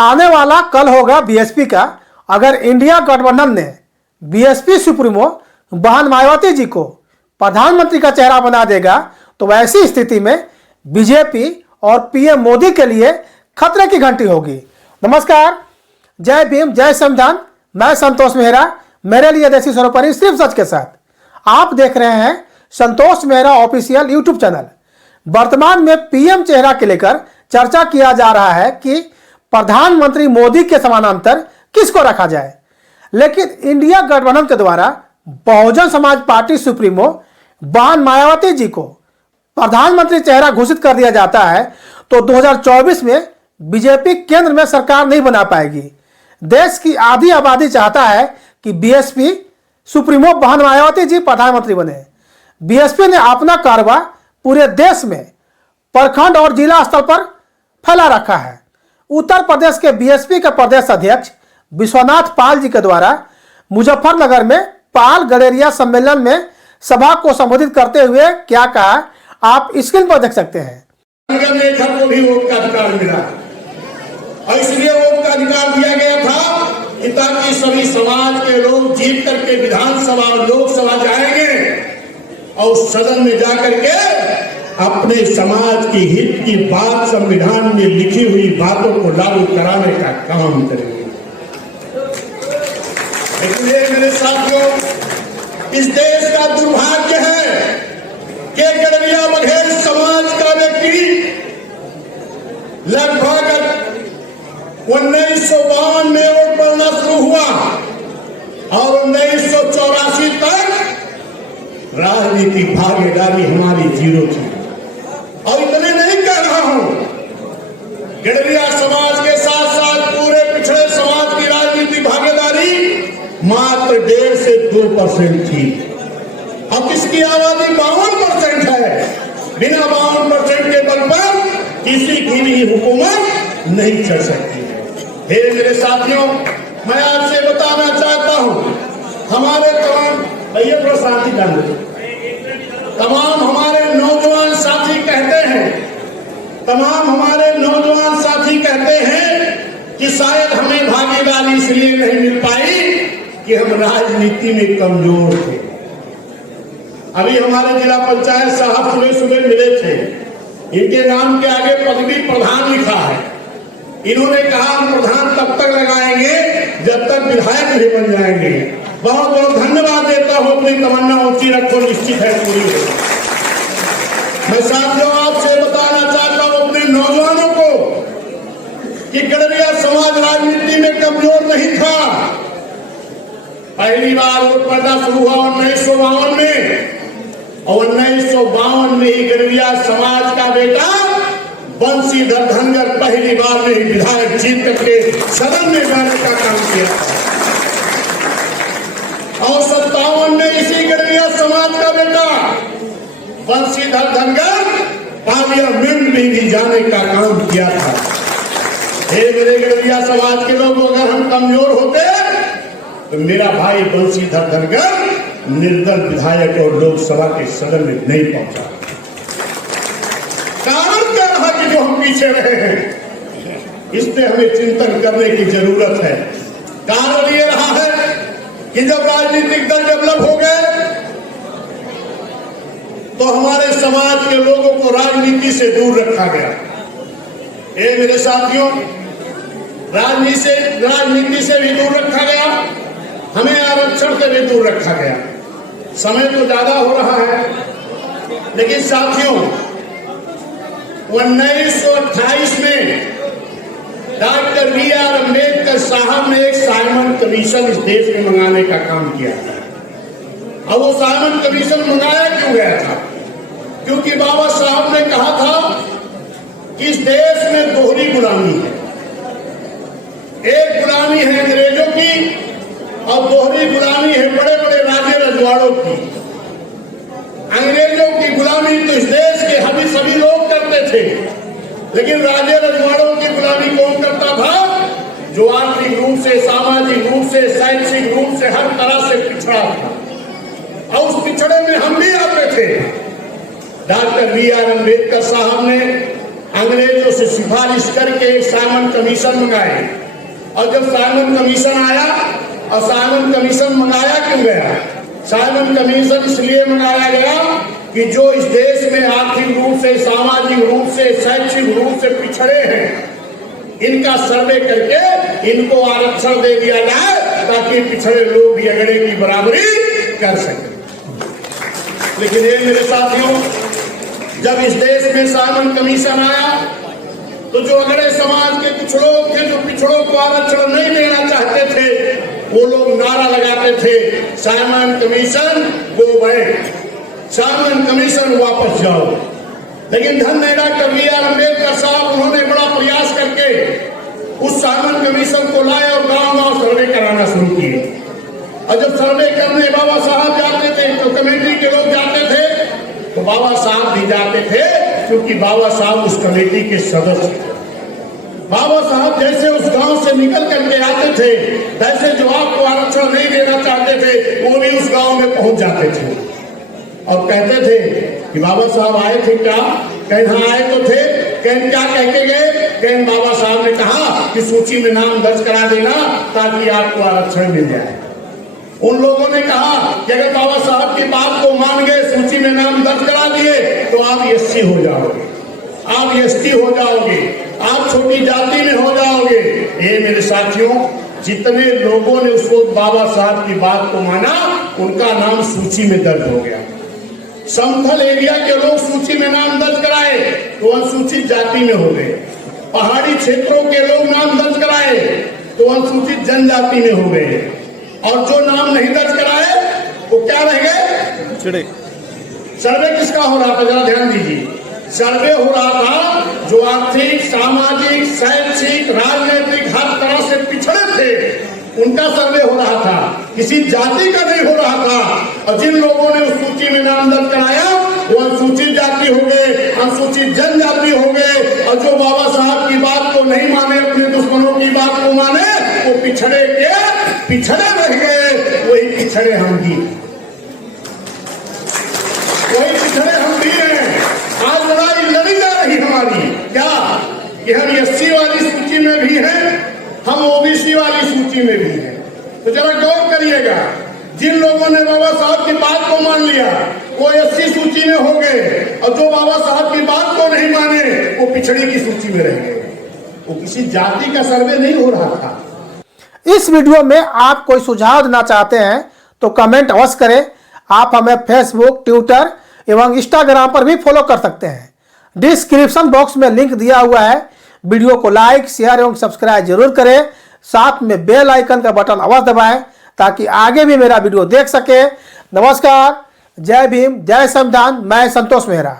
आने वाला कल होगा बीएसपी का। अगर इंडिया गठबंधन ने बीएसपी सुप्रीमो बहन मायावती जी को प्रधानमंत्री का चेहरा बना देगा तो ऐसी स्थिति में बीजेपी और पीएम मोदी के लिए खतरे की घंटी होगी। नमस्कार, जय भीम, जय संविधान। मैं संतोष मेहरा, मेरे लिए देसी सर्वोपरि सिर्फ सच के साथ। आप देख रहे हैं संतोष मेहरा ऑफिशियल यूट्यूब चैनल। वर्तमान में पीएम चेहरा के लेकर चर्चा किया जा रहा है कि प्रधानमंत्री मोदी के समानांतर किसको रखा जाए, लेकिन इंडिया गठबंधन के द्वारा बहुजन समाज पार्टी सुप्रीमो बहन मायावती जी को प्रधानमंत्री चेहरा घोषित कर दिया जाता है तो 2024 में बीजेपी केंद्र में सरकार नहीं बना पाएगी। देश की आधी आबादी चाहता है कि बीएसपी सुप्रीमो बहन मायावती जी प्रधानमंत्री बने। बीएसपी ने अपना कारोबार पूरे देश में प्रखंड और जिला स्तर पर फैला रखा है। उत्तर प्रदेश के बीएसपी के प्रदेश अध्यक्ष विश्वनाथ पाल जी के द्वारा मुजफ्फरनगर में पाल गडेरिया सम्मेलन में सभा को संबोधित करते हुए क्या कहा, आप स्क्रीन पर देख सकते हैं। को भी वोट का अधिकार मिला और इसलिए वोट का अधिकार दिया गया था कि ताकि सभी समाज के लोग जीत करके विधानसभा और लोकसभा जाएंगे और सदन में जाकर के अपने समाज की हित की बात संविधान में लिखी हुई बातों को लागू कराने का काम करेंगे। इसलिए मेरे साथियों, इस देश का दुर्भाग्य है कि गड़बिया बघेल समाज का व्यक्ति लगभग 1952 में वोट पड़ना शुरू हुआ और 1984 तक राजनीतिक भागीदारी हमारी जीरो थी। और इतने नहीं कह रहा हूं, गड़बिया समाज के साथ साथ पूरे पिछड़े समाज की राजनीतिक भागीदारी मात्र 1.5 से 2% थी। अब इसकी आबादी 52% है। बिना 52% के बल पर किसी की भी हुकूमत नहीं चल सकती है। हे मेरे साथियों, मैं आपसे बताना चाहता हूं, हमारे तमाम हमारे नौजवान साथी कहते हैं कि शायद हमें भागीदारी इसलिए नहीं मिल पाई कि हम राजनीति में कमजोर थे। अभी हमारे जिला पंचायत साहब सुबह मिले थे, इनके नाम के आगे पदवी प्रधान लिखा है। इन्होंने कहा हम प्रधान तब तक लगाएंगे जब तक विधायक नहीं बन जाएंगे। बहुत बहुत धन्यवाद देता हूं। अपनी तमन्ना ऊंची रखो, निश्चित है पूरी होगी। मैं साथियों आपसे बताना चाहता हूं अपने नौजवानों को कि गड़बिया समाज राजनीति में कमजोर नहीं था। पहली बार वोट पड़ना शुरू हुआ 1952 में और 1952 में ही गड़बिया समाज का बेटा बंशीधर धनगर पहली बार में ही विधायक जीत करके सदन में जाने का काम किया और 57 में इसी गड़बिया समाज का बेटा बंशीधर धनगर पार्लियामेंट में भी जाने का काम किया था। हे मेरे गड़बिया समाज के लोग, अगर हम कमजोर होते तो मेरा भाई बंशीधर धनगर निर्दल विधायक और लोकसभा के सदन में नहीं पहुंचा। कारण क्या रहा कि जो हम पीछे रहे हैं, इससे हमें चिंतन करने की जरूरत है। कारण ये रहा है कि जब राजनीतिक दल डेवलप हो गए तो हमारे समाज के लोगों को राजनीति से दूर रखा गया। ये मेरे साथियों, राजनीति से भी दूर रखा गया, हमें आरक्षण से भी दूर रखा गया। समय तो ज्यादा हो रहा है, लेकिन साथियों 1928 में डॉक्टर बी.आर. अम्बेडकर साहब ने एक साइमन कमीशन इस देश में मंगाने का काम किया था। अब वो साइमन कमीशन मंगाया क्यों गया था? क्योंकि बाबा साहब ने कहा था कि इस देश में दोहरी गुलामी है। एक गुलामी है अंग्रेजों की और दोहरी गुलामी है बड़े बड़े राजे रजवाड़ों की। अंग्रेजों की गुलामी तो इस देश के सभी लोग करते थे, लेकिन राजे रजवाड़ों की गुलामी कौन करता था? जो आर्थिक रूप से, सामाजिक रूप से, शैक्षिक रूप से हर तरह से पिछड़ा था और उस पिछड़े में हम भी आते थे। Doctor B R. अम्बेडकर साहब ने अंग्रेजों से सिफारिश करके एक साइमन कमीशन मंगाए। और जब साइमन कमीशन आया, और साइमन कमीशन मंगाया क्यों गया? साइमन कमीशन इसलिए मंगाया गया कि जो इस देश में आर्थिक रूप से, सामाजिक रूप से, शैक्षिक रूप से पिछड़े हैं, इनका सर्वे करके इनको आरक्षण दे दिया जाए, ताकि पिछड़े लोग भी अगड़े की बराबरी कर सकें। लेकिन ये मेरे साथियों, जब इस देश में साइमन कमीशन आया, तो जो अगड़े समाज के कुछ लोग थे, जो पिछड़ों को आरक्षण नहीं देना चाहते थे, वो लोग नारा लगाते थे, Simon commission go back, Simon commission वापस जाओ। लेकिन धन्य डॉक्टर B.R. अम्बेडकर साहब, उन्होंने बड़ा प्रयास करके उस साइमन कमीशन को लाए और गांव-गांव सर्वे कराना शुरू किए। और जब सर्वे करने बाबा साहब जाते थे, तो कमेटी के लोग जाते थे, तो बाबा साहब भी जाते थे, क्योंकि बाबा साहब उस कमेटी के सदस्य थे। बाबा साहब जैसे उस गांव से निकल करके आते थे, वैसे जो आपको आरक्षण नहीं देना चाहते थे, वो भी उस गांव में पहुंच जाते थे और कहते थे कि बाबा साहब आए थे क्या? कहीं हाँ आए तो थे। कहीं क्या कह के गए? कहीं बाबा साहब ने कहा कि सूची में नाम दर्ज करा देना, ताकि आपको आरक्षण मिल जाए। उन लोगों ने कहा कि अगर बाबा साहब की बात को मान गए, सूची में नाम दर्ज करा दिए, तो आप SC हो जाओगे, आप ST हो जाओगे, आप छोटी जाति में हो जाओगे। ये मेरे साथियों, जितने लोगों ने उसको बाबा साहब की बात को माना, उनका नाम सूची में दर्ज हो गया। समतल एरिया के लोग सूची में नाम दर्ज कराए, तो अनुसूचित जाति में हो गए। पहाड़ी क्षेत्रों के लोग नाम दर्ज कराए, तो अनुसूचित जनजाति में हो गए। और जो नाम नहीं दर्ज कराए, वो क्या रह गए? सर्वे किसका हो रहा था? जरा ध्यान दीजिए। सर्वे हो रहा था जो आर्थिक, सामाजिक, शैक्षिक, राजनीतिक हर तरह से पिछड़े थे, उनका सर्वे हो रहा था, किसी जाति का नहीं हो रहा था। और जिन लोगों ने उस सूची में नाम दर्ज कराया, वो अनुसूचित जाति हो गए, अनुसूचित जनजाति हो गए। और जो बाबा साहब की बात को नहीं माने, अपने दुश्मनों की बात को माने, वो पिछड़े के पिछड़े रह गए। वही पिछड़े हम भी, वही पिछड़े हम भी हैं। आज लड़ाई लड़ी जा रही हमारी क्या कि हम SC वाली सूची में भी हैं, हम OBC वाली सूची में भी हैं। तो जरा गौर करिएगा, जिन लोगों ने बाबा साहब की बात को मान लिया, वो SC सूची में हो गए, और जो बाबा साहब की बात को नहीं माने, वो पिछड़ी की सूची में रह गए। वो किसी जाति का सर्वे नहीं हो रहा था। इस वीडियो में आप कोई सुझाव देना चाहते हैं तो कमेंट अवश्य करें। आप हमें फेसबुक, ट्विटर एवं इंस्टाग्राम पर भी फॉलो कर सकते हैं। डिस्क्रिप्शन बॉक्स में लिंक दिया हुआ है। वीडियो को लाइक, शेयर एवं सब्सक्राइब जरूर करें। साथ में बेल आइकन का बटन अवश्य दबाएं, ताकि आगे भी मेरा वीडियो देख सके। नमस्कार, जय भीम, जय संविधान। मैं संतोष मेहरा।